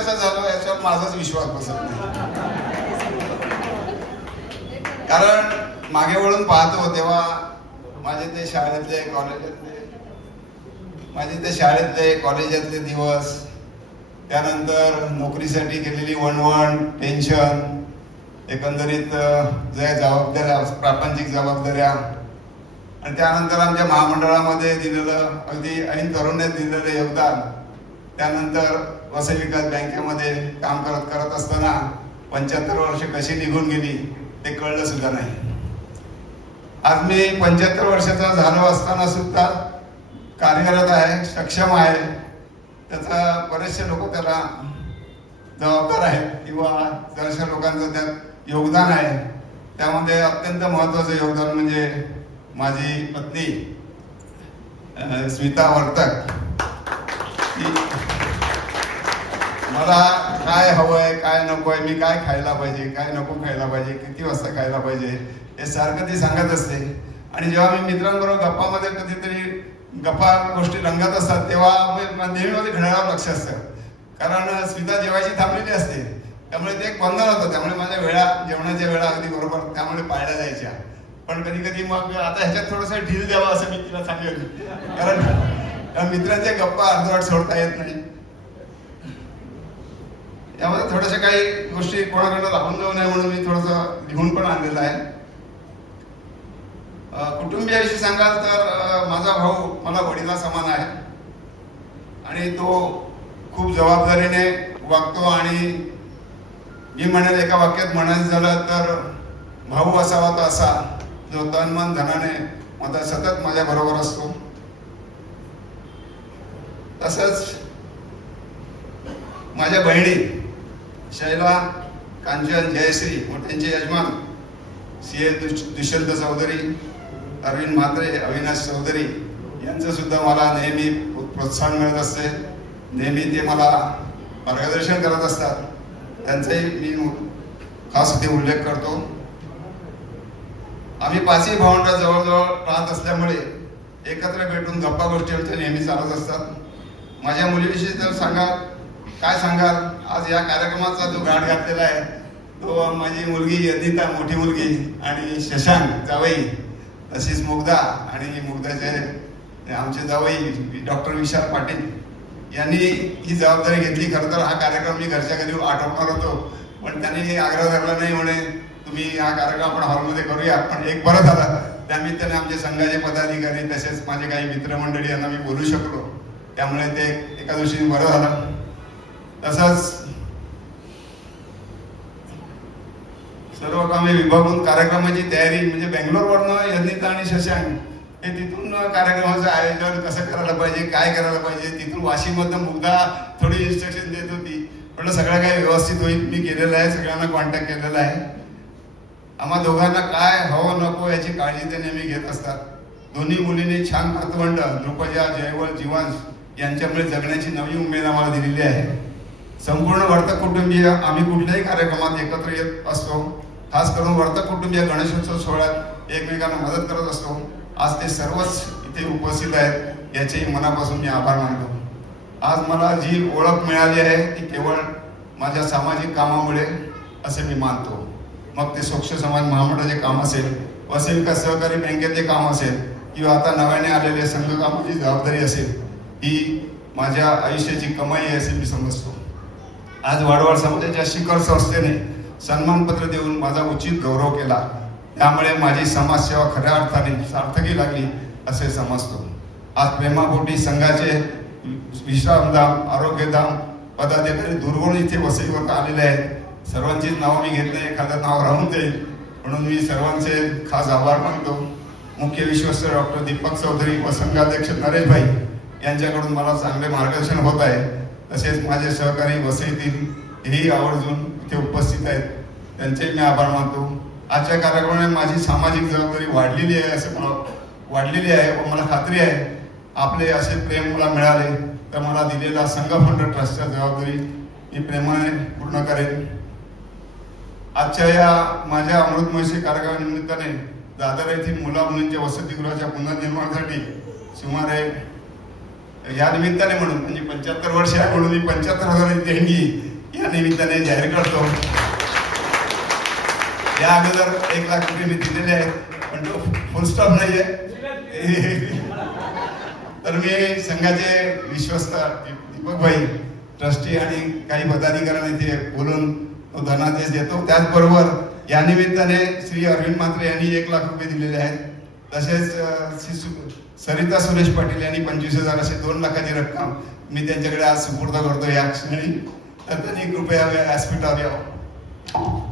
वर्षाचा झालो याच्यावर माझाच विश्वास बसत नाही. कारण मागे वळून पाहतो हो तेव्हा माझे ते शाळेतले कॉलेजातले माझे ते शाळेतले कॉलेजातले दिवस त्यानंतर नोकरीसाठी केलेली वणवण टेन्शन एकंदरीत ज्या जबाबदाऱ्या प्रापंचिक जबाबदाऱ्या. आणि त्यानंतर आमच्या महामंडळामध्ये दिलेलं अगदी ऐन तरुण्यात दिलेलं योगदान. त्यानंतर वसई विकास बँकेमध्ये काम करत करत असताना पंच्याहत्तर वर्ष कशी निघून गेली ते कळलं सुद्धा नाही. आज मी पंच्याहत्तर वर्षाचा झालो असताना सुद्धा कार्यरत आहे सक्षम आहे. त्याचा बरेचसे लोक त्याला जबाबदार आहेत किंवा बऱ्याचशा लोकांचं त्यात योगदान आहे. त्यामध्ये अत्यंत महत्त्वाचं योगदान म्हणजे माझी पत्नी स्मिता वर्तक. ती मला काय हवंय काय नकोय मी काय खायला पाहिजे काय नको खायला पाहिजे किती वाजता खायला पाहिजे हे सारखं ती सांगत असते. आणि जेव्हा मी मित्रांबरोबर गप्पामध्ये कधीतरी गप्पा गोष्टी रंगत असतात तेव्हा नेहमीमध्ये घड्याळावर लक्ष असतं. कारण स्मिता जेवायची थांबलेली असते. त्यामुळे ते एक गोंधळ होतं. त्यामुळे माझ्या वेळा जेवणाच्या वेळा अगदी बरोबर त्यामुळे पाळल्या जायच्या. पण कधी कधी मग आता ह्याच्यात थोडस ढील द्यावा असं मी तिला सांगेल कारण मित्रांच्या गप्पा अर्धवट सोडता येत नाही. यामध्ये थोड्याशा काही गोष्टी कोणाकडे राहून जाऊ नये म्हणून मी थोडस लिहून पण आणलेलं आहे. कुटुंबियाविषयी सांगाल तर माझा भाऊ मला वडिला समान आहे. आणि तो खूप जबाबदारीने वागतो आणि मी म्हणेल एका वाक्यात म्हणायचं झालं तर भाऊ असावा तो असा. जो तन मन धनाने माझा सतत माझ्या बरोबर असतो. तसंच माझ्या बहिणी शैला कांचन जयश्री व त्यांचे यजमान सी ए दुष्यंत चौधरी अरविंद म्हात्रे अविनाश चौधरी यांचं सुद्धा मला नेहमी प्रोत्साहन मिळत असते. नेहमी ते मला मार्गदर्शन करत असतात. त्यांचाही मी खास इथे उल्लेख करतो. आम्ही पाचही भावंड जवळजवळ राहत असल्यामुळे एकत्र भेटून गप्पा गोष्टी आमच्या नेहमी चालत असतात. माझ्या मुलीविषयी तर सांगा काय सांगाल? आज या कार्यक्रमाचा जो गाठ घातलेला आहे तो माझी मुलगी यदिता मोठी मुलगी आणि शशांक जावई तशीच मुग्धा आणि मुग्धाचे आमचे जावई डॉक्टर विशाल पाटील यांनी ही जबाबदारी घेतली. खरं तर हा कार्यक्रम मी घरच्या घरी आठवणार होतो पण त्यांनी आग्रह धरला नाही म्हणे तुम्ही हा कार्यक्रम आपण हॉलमध्ये करूया पण एक बरं झालं त्यानिमित्ताने आमचे संघाचे पदाधिकारी तसेच माझे काही मित्रमंडळी यांना मी बोलू शकलो. त्यामुळे ते एका दिवशी बरं झालं. तसंच सर्व कामे विभागून कार्यक्रमाची तयारी म्हणजे बेंगलोरवरनं यज्ञिता आणि शशांक हे तिथून कार्यक्रमाचं आयोजन कसं करायला पाहिजे काय करायला पाहिजे तिथून वाशिममधनं मुग्धा थोडी इन्स्ट्रक्शन देत होती. पण सगळं काही व्यवस्थित होईल. मी केलेलं आहे सगळ्यांना कॉन्टॅक्ट केलेला आहे. आम्हा दोघांना काय हवं नको याची काळजी ते नेहमी घेत असतात. दोन्ही मुलींनी छान प्रतवंड द्रुपजा जयवल जीवांश यांच्यामुळे जगण्याची नवी उमेद आम्हाला दिलेली आहे. संपूर्ण वर्तक कुटुंबीय आम्ही कुठल्याही कार्यक्रमात एकत्र येत असतो. खास करून वर्तक कुटुंबीय गणेशोत्सव सोहळ्यात एकमेकांना मदत करत असतो. आज ते सर्वच इथे उपस्थित आहेत याचेही मनापासून मी आभार मानतो. आज मला जी ओळख मिळाली आहे ती केवळ माझ्या सामाजिक कामामुळे असे मी मानतो. मग ते स्वच्छ समाज महामंडळाचे काम असेल वसेल का सहकारी बँकेचे काम असेल किंवा आता नव्याने आलेले संघ कामाची जबाबदारी असेल ही माझ्या आयुष्याची कमाई आहे असे मी समजतो. आज वाडवाड समाजाच्या शिखर संस्थेने सन्मानपत्र देऊन माझा उचित गौरव केला. त्यामुळे माझी समाजसेवा खऱ्या अर्थाने सार्थकी लागली असे समजतो. आज प्रेमापोटी संघाचे विश्रामधाम आरोग्यधाम पदाधिकारी दुर्गुण इथे वसईवर आलेले आहेत. सर्वांचीच नावं मी घेत नाही एखादं नाव राहून जाईल. म्हणून मी सर्वांचे खास आभार मानतो. मुख्य विश्वस्त डॉक्टर दीपक चौधरी व संघाध्यक्ष नरेश भाई यांच्याकडून मला चांगले मार्गदर्शन होत आहे. तसेच माझे सहकारी वसईतील हेही आवर्जून इथे उपस्थित आहेत. त्यांचे मी आभार मानतो. आजच्या कार्यक्रमाने माझी सामाजिक जबाबदारी वाढलेली आहे असं मला वाढलेली आहे व मला खात्री आहे. आपले असे प्रेम मला मिळाले तर मला दिलेला संघ फंड ट्रस्टच्या जबाबदारी मी प्रेमाने पूर्ण करेन. आजच्या या माझ्या अमृत महर्षी कार्यक्रमानिमित्ताने दादर येथील मुला मुलींच्या वसतिगृहाच्या पुनर्निर्माणासाठी सुमारे या निमित्ताने म्हणून म्हणजे पंच्याहत्तर वर्ष आहे म्हणून मी पंच्याहत्तर हजाराची देणगी निमित्ताने जाहीर करतो. या अगोदर एक लाख रुपये मी दिलेले आहेत पण तो फुल स्टॉप नाही आहे तर मी संघाचे विश्वस्त दीपक भाई ट्रस्टी आणि काही पदाधिकाऱ्यांना इथे बोलून तो धनादेश देतो. त्याचबरोबर या निमित्ताने श्री अरविंद म्हात्रे यांनी एक लाख रुपये दिलेले आहेत. तसेच सरिता सुरेश पाटील यांनी पंचवीस हजार असे दोन लाखाची रक्कम मी त्यांच्याकडे आज सुपूर्द करतो या क्षणी. तर त्यांनी कृपया व्यासपीठावर यावं